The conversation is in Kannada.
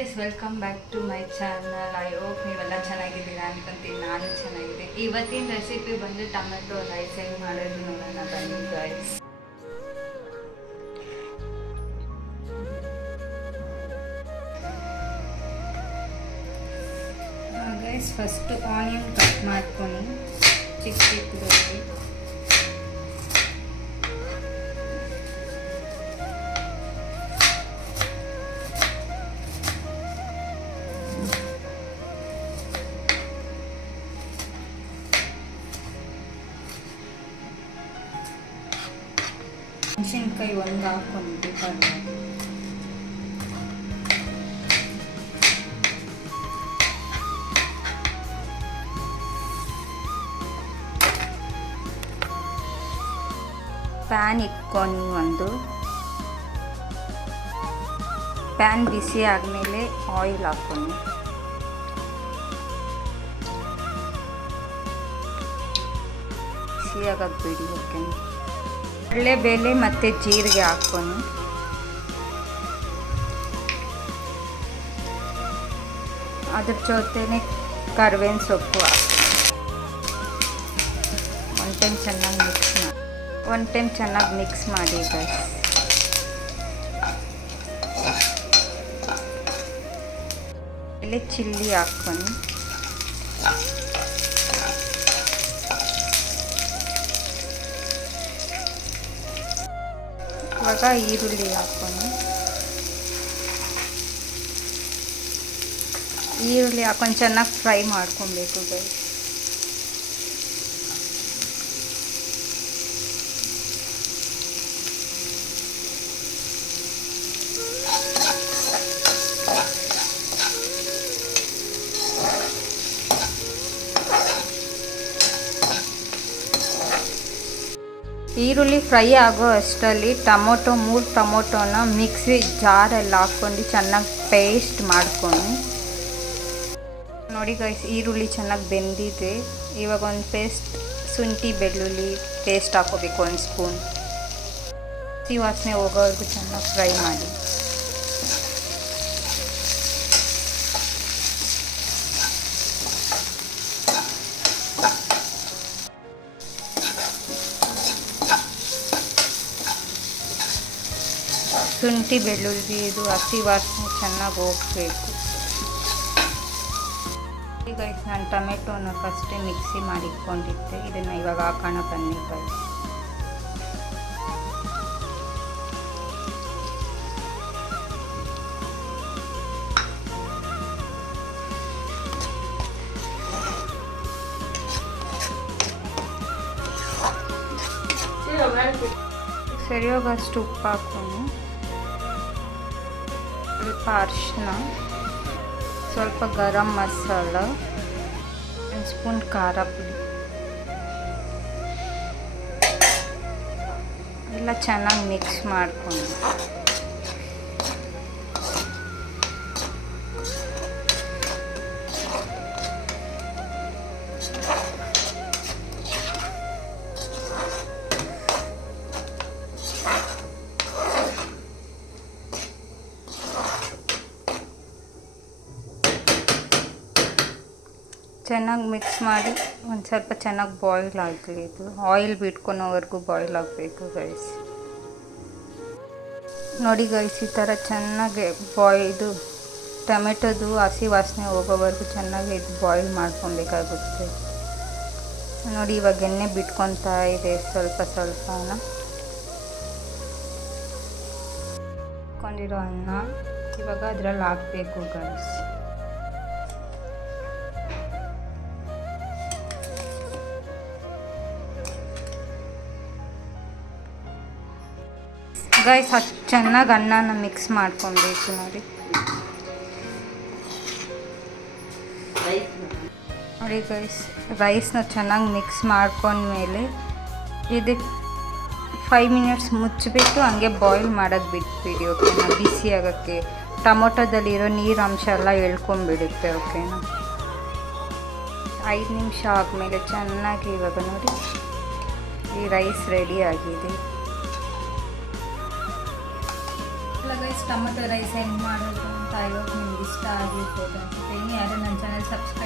Guys, welcome back to my channel. I hope ನೀವೆಲ್ಲ ಚೆನ್ನಾಗಿದ್ದೀರಾ ಅನ್ಕೊಂತೀನಿ. ನಾನು ಚೆನ್ನಾಗಿದೆ. ಇವತ್ತಿನ ರೆಸಿಪಿ ಬಂದು ಟೊಮೆಟೊ ರೈಸ್ ಹೆಂಗೆ ಮಾಡೋದು ನೋಡೋಣ ಬನ್ನಿ guys. Guys, first onion cut ಮಾಡ್ಕೊಂಡು ಚಿಕ್ಕ ಚಿಕ್ಕದಾಗಿ ಮೆಣಸಿನ್ಕಾಯಿ ಒಂದು ಹಾಕ್ಕೊಂಡು ಪ್ಯಾನ್ ಇಟ್ಕೊಂಡು ಒಂದು ಪ್ಯಾನ್ ಬಿಸಿ ಆದಮೇಲೆ ಆಯಿಲ್ ಹಾಕ್ಕೊಂಡು ಬಿಸಿ ಆಗೋದು ಬಿಡಿ. ಓಕೆ, ಕಡಲೆಬೇಳೆ ಮತ್ತು ಜೀರಿಗೆ ಹಾಕ್ಕೊಂಡು ಅದ್ರ ಜೊತೆನೆ ಕರಿಬೇವಿನ ಸೊಪ್ಪು ಹಾಕಿ ಒನ್ ಟೈಮ್ ಚೆನ್ನಾಗಿ ಮಿಕ್ಸ್ ಮಾಡಿ ಗೈಸ್. ಇಲ್ಲಿ ಚಿಲ್ಲಿ ಹಾಕ್ಕೊಂಡು ಇವಾಗ ಈರುಳ್ಳಿ ಹಾಕೊಂಡು ಚೆನ್ನಾಗಿ ಫ್ರೈ ಮಾಡ್ಕೊಬೇಕು ಗೈಸ್. ಈರುಳ್ಳಿ ಫ್ರೈ ಆಗೋ ಅಷ್ಟರಲ್ಲಿ ಮೂರು ಟೊಮೊಟೊನ ಮಿಕ್ಸಿ ಜಾರಲ್ಲಿ ಹಾಕ್ಕೊಂಡು ಚೆನ್ನಾಗಿ ಪೇಸ್ಟ್ ಮಾಡ್ಕೊಂಡು ನೋಡಿ ಗೈಸ್. ಈರುಳ್ಳಿ ಚೆನ್ನಾಗಿ ಬೆಂದಿದೆ. ಇವಾಗ ಒಂದು ಪೇಸ್ಟ್ ಶುಂಠಿ ಬೆಳ್ಳುಳ್ಳಿ ಪೇಸ್ಟ್ ಹಾಕೋಬೇಕು, 1 ಸ್ಪೂನ್. ಹಸಿ ವಾಸನೆ ಹೋಗೋವರೆಗೂ ಚೆನ್ನಾಗಿ ಫ್ರೈ ಮಾಡಿ. ಶುಂಠಿ ಬೆಳ್ಳುಳ್ಳಿ ಇದು ಹಸಿ ವಾಸನೆ ಚೆನ್ನಾಗಿ ಹೋಗಬೇಕು. ಈಗ ನಾನು ಟೊಮೆಟೊನ ಫಸ್ಟೇ ಮಿಕ್ಸಿ ಮಾಡಿಟ್ಕೊಂಡಿದ್ದೆ. ಇದನ್ನು ಇವಾಗ ಹಾಕೋಣ ಬನ್ನಿ ಗೈಸ್. ಸರಿಯೋಗಷ್ಟು ಉಪ್ಪು ಹಾಕೊಂಡು ಸ್ವಲ್ಪ ಅರಿಶಿನ, ಸ್ವಲ್ಪ ಗರಂ ಮಸಾಲ, 1 ಸ್ಪೂನ್ ಖಾರ ಪುಡಿ ಎಲ್ಲ ಚೆನ್ನಾಗಿ ಮಿಕ್ಸ್ ಮಾಡಿಕೊಂಡು ಚೆನ್ನಾಗಿ ಮಿಕ್ಸ್ ಮಾಡಿ ಒಂದು ಸ್ವಲ್ಪ ಚೆನ್ನಾಗಿ ಬಾಯ್ಲ್ ಆಗಲಿ. ಇದು ಆಯಿಲ್ ಬಿಟ್ಕೊಳೋವರೆಗೂ ಬಾಯ್ಲ್ ಆಗಬೇಕು ಗೈಸ್. ನೋಡಿ ಗೈಸ್, ಈ ಥರ ಚೆನ್ನಾಗಿ ಇದು ಟೊಮೆಟೊದು ಹಸಿ ವಾಸನೆ ಹೋಗೋವರೆಗೂ ಚೆನ್ನಾಗಿ ಇದು ಬಾಯ್ಲ್ ಮಾಡ್ಕೊಬೇಕಾಗುತ್ತೆ. ನೋಡಿ ಇವಾಗ ಎಣ್ಣೆ ಬಿಟ್ಕೊತಾ ಇದೆ ಸ್ವಲ್ಪ ಇಟ್ಕೊಂಡಿರೋ ಅನ್ನ ಇವಾಗ ಅದರಲ್ಲಿ ಹಾಕಬೇಕು ಗೈಸ್. ಗೈಸ್, ಚೆನ್ನಾಗಿ ಅನ್ನನ ಮಿಕ್ಸ್ ಮಾಡ್ಕೊಬೇಕು. ನೋಡಿ ಗೈಸ್, ರೈಸ್ನ ಚೆನ್ನಾಗಿ ಮಿಕ್ಸ್ ಮಾಡ್ಕೊಂಡ್ಮೇಲೆ ಇದಕ್ಕೆ 5 ಮಿನಿಟ್ಸ್ ಮುಚ್ಚಬೇಕು. ಹಂಗೆ ಬಾಯ್ಲ್ ಮಾಡೋಕ್ಕೆ ಬಿಟ್ಬಿಡಿ. ಓಕೆನಾ? ಬಿಸಿ ಆಗೋಕ್ಕೆ ಟೊಮೊಟೊದಲ್ಲಿರೋ ನೀರಂಶ ಎಲ್ಲ ಎಳ್ಕೊಂಬಿಡುತ್ತೆ. ಓಕೆನಾ? 5 ನಿಮಿಷ ಆದಮೇಲೆ ಚೆನ್ನಾಗಿ ಇವಾಗ ನೋಡಿ ಈ ರೈಸ್ ರೆಡಿ ಆಗಿದೆ. ಗೈಸ್, ಟೊಮೆಟೊ ರೈಸ್ ಹೆಂಗೆ ಮಾಡೋದು ಐ ಹೋಪ್ ನಿಮ್ಗೆ ಇಷ್ಟ ಆಗಿರ್ಬೋದು ಅನ್ಸುತ್ತೆ. ಇನ್ನು ಯಾರು ನನ್ನ ಚಾನಲ್ ಸಬ್ಸ್ಕ್ರೈಬ್